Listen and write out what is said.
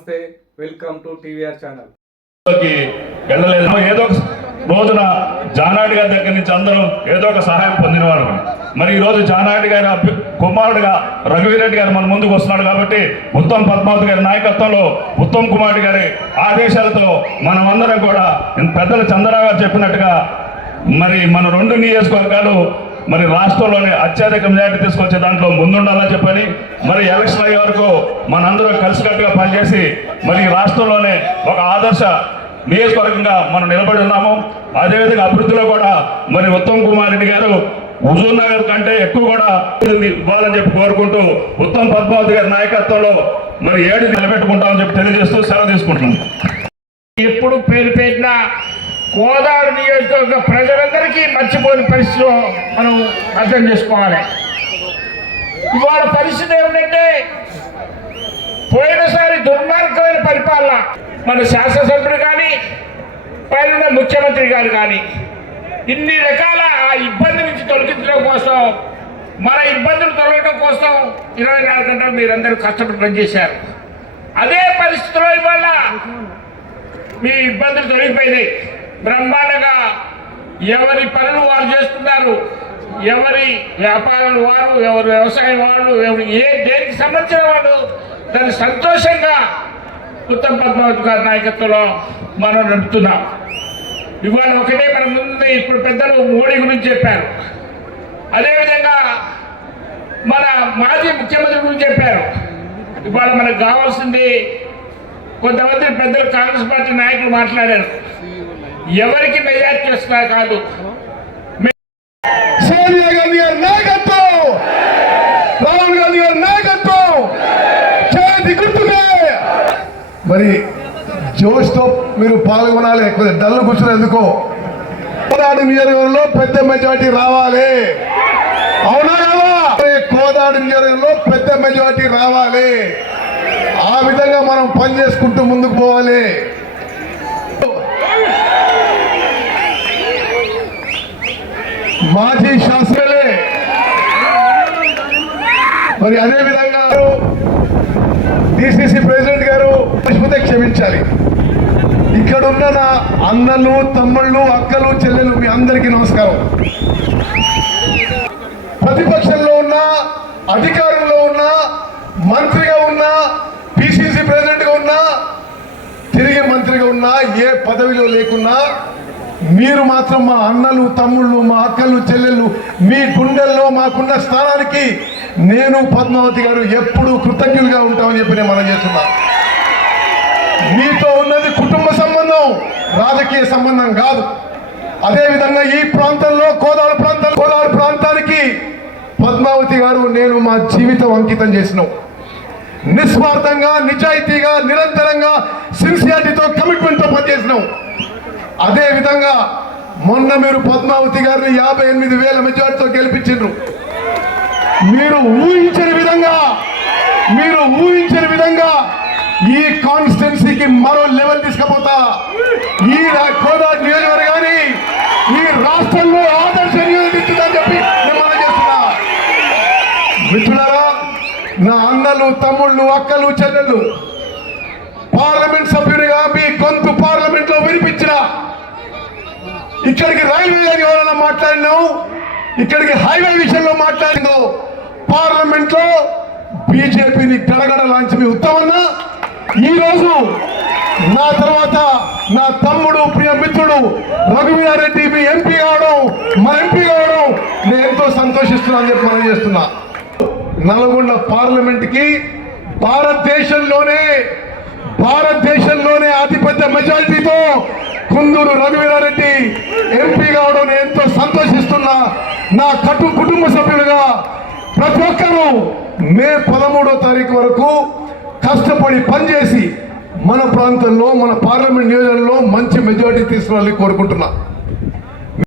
నమస్తే welcome to TVR channel. వెళ్ళలేదు. ఏదో ఒక రోజున జానాడి గారి దగ్గర నుంచి అందరం ఏదో ఒక సహాయం పొందినవాడు మరి ఈ రోజు జానాడి గారి కుమారుడుగా రఘువీరెడ్డి గారు మన ముందుకు వస్తున్నాడు కాబట్టి ఉత్తమ్ పద్మావతి గారి నాయకత్వంలో ఉత్తమ్ కుమార్ గారి ఆదేశాలతో మనమందరం కూడా పెద్దలు చంద్రరావు గారు చెప్పినట్టుగా మరి మన రెండు నియోజకవర్గాలు మరి రాష్ట్రంలోనే అత్యధిక మెజార్టీ తీసుకొచ్చే దాంట్లో ముందుండాలని చెప్పని? మరి ఎలక్షన్ అయ్యే వరకు మనందరం కలిసికట్టుగా పనిచేసి మరి ఈ రాష్ట్రంలోనే ఒక ఆదర్శ నియోజకవర్గంగా మనం నిలబడి ఉన్నాము. అదేవిధంగా అభివృద్ధిలో కూడా మరి ఉత్తమ్ కుమార్ రెడ్డి గారు హుజూర్ నగర్ కంటే ఎక్కువ కూడా ఇవ్వాలని చెప్పి కోరుకుంటూ ఉత్తమ్ పద్మావతి గారి నాయకత్వంలో మరి ఏడు నిలబెట్టుకుంటామని చెప్పి తెలియజేస్తూ సెలవు తీసుకుంటున్నాం. గోదావరి నియోజకవర్గ ప్రజలందరికీ మర్చిపోని పరిస్థితిలో మనం అర్థం చేసుకోవాలి. ఇవాళ పరిస్థితి ఏమిటంటే పోయినసారి దుర్మార్గమైన పరిపాలన మన శాసనసభ్యుడు కానీ పైన ముఖ్యమంత్రి గారు కానీ ఇన్ని రకాల ఆ ఇబ్బంది నుంచి తొలగించడం కోసం మన ఇబ్బందులు తొలగడం కోసం ఇరవై నాలుగు గంటలు మీరందరూ కష్టపడి పనిచేశారు. అదే పరిస్థితిలో ఇవాళ మీ ఇబ్బందులు తొలగిపోయినాయి. బ్రహ్మాండంగా ఎవరి పనులు వారు చేస్తున్నారు ఎవరి వ్యాపారాలు వారు ఎవరి వ్యవసాయం వాళ్ళు ఎవరు ఏ దేనికి సంబంధించిన వాళ్ళు దాన్ని సంతోషంగా ఉత్తమ్ పద్మావతి గారి నాయకత్వంలో మనం నడుపుతున్నాం. ఇవాళ ఒకటే మన ముందు ఇప్పుడు పెద్దలు మోడీ గురించి చెప్పారు. అదేవిధంగా మన మాజీ ముఖ్యమంత్రి గురించి చెప్పారు. ఇవాళ మనకు కావాల్సింది కొంతమంది పెద్దలు కాంగ్రెస్ పార్టీ నాయకులు మాట్లాడారు. ఎవరికి మెజార్టీ వస్తున్నా కాదు. సోనియా గాంధీ గారి నాయకత్వం! రాహుల్ గాంధీ గారి నాయకత్వం! చేతి గుర్తుకే! మరి జోష్తో మీరు పాల్గొనాలి కొద్దిగా డల్లు కూర్చుని ఎందుకో? కోదాడు నియోజకవర్గంలో పెద్ద మెజార్టీ రావాలి. అవునా కదా? కోదాడు నియోజకవర్గంలో పెద్ద మెజార్టీ రావాలి. ఆ విధంగా మనం పని చేసుకుంటూ ముందుకు పోవాలి. మాజీ శాస్త్రలే. మరి అదే విధంగా డిసిసి ప్రెసిడెంట్ గారు మర్చిపోతే క్షమించాలి. ఇక్కడ ఉన్న నా అన్నలు తమ్ముళ్ళు అక్కలు చెల్లెలు మీ అందరికీ నమస్కారం. ప్రతిపక్షంలో ఉన్న అధికారంలో ఉన్న మంత్రిగా ఉన్న పిసిసి ప్రెసిడెంట్గా ఉన్నా తిరిగి మంత్రిగా ఉన్నా ఏ పదవిలో లేకున్నా మీరు మాత్రం మా అన్నలు తమ్ముళ్ళు మా అక్కలు చెల్లెళ్ళు మీ గుండెల్లో మాకున్న స్థానానికి నేను పద్మావతి గారు ఎప్పుడూ కృతజ్ఞులుగా ఉంటామని చెప్పి నేను మనం చేస్తున్నా. మీతో ఉన్నది కుటుంబ సంబంధం రాజకీయ సంబంధం కాదు. అదేవిధంగా ఈ ప్రాంతంలో కోదాడు ప్రాంతం కోదాడు ప్రాంతానికి పద్మావతి గారు నేను మా జీవితం అంకితం చేసినాం. నిస్వార్థంగా నిజాయితీగా నిరంతరంగా సిన్సియారిటీతో కమిట్మెంట్తో పనిచేసినాం. అదే విధంగా మొన్న మీరు పద్మావతి గారిని యాభై ఎనిమిది వేల మెజార్టీతో గెలిపించారు మీరు ఊహించని విధంగా మీరు ఊహించని విధంగా ఈ కాన్స్టిట్యున్సీకి మరో లెవెల్ తీసుకపోతా. ఈ కోదా కోదాడు నియోజకవర్గాన్ని ఈ రాష్ట్రంలో ఆదర్శ నియోజకవర్గం చెప్పి నిర్మాణం చేస్తున్నా. మిత్రులారా నా అన్నలు తమ్ముళ్ళు అక్కలు చెల్లెళ్ళు పార్లమెంట్ సభ్యునిగా మీ గొంతు పార్లమెంట్ వినిపించిన ఇక్కడికి రైల్వే అని ఎవరైనా మాట్లాడినావు ఇక్కడికి హైవే విషయంలో మాట్లాడిందో పార్లమెంట్లో బీజేపీని గడగడ లాంచి మీ ఉత్తమన్న. ఈ రోజు నా తర్వాత నా తమ్ముడు ప్రియ మిత్రుడు రఘువీరారెడ్డి మీ ఎంపీ కావడం మా ఎంపీ కావడం నేను ఎంతో సంతోషిస్తున్నా అని చెప్పి మనం చేస్తున్నా. నల్గొండ పార్లమెంట్కి భారతదేశంలోనే భారతదేశంలోనే అతిపెద్ద మెజారిటీతో కుందూరు రఘువీరారెడ్డి ఎంపీ కావడం నేను ఎంతో సంతోషిస్తున్నా. నా కటు కుటుంబ సభ్యులుగా ప్రతి ఒక్కరూ మే పదమూడో తారీఖు వరకు కష్టపడి పనిచేసి మన ప్రాంతంలో మన పార్లమెంట్ నియోజకవర్గంలో మంచి మెజారిటీ తీసుకురావాలని కోరుకుంటున్నా.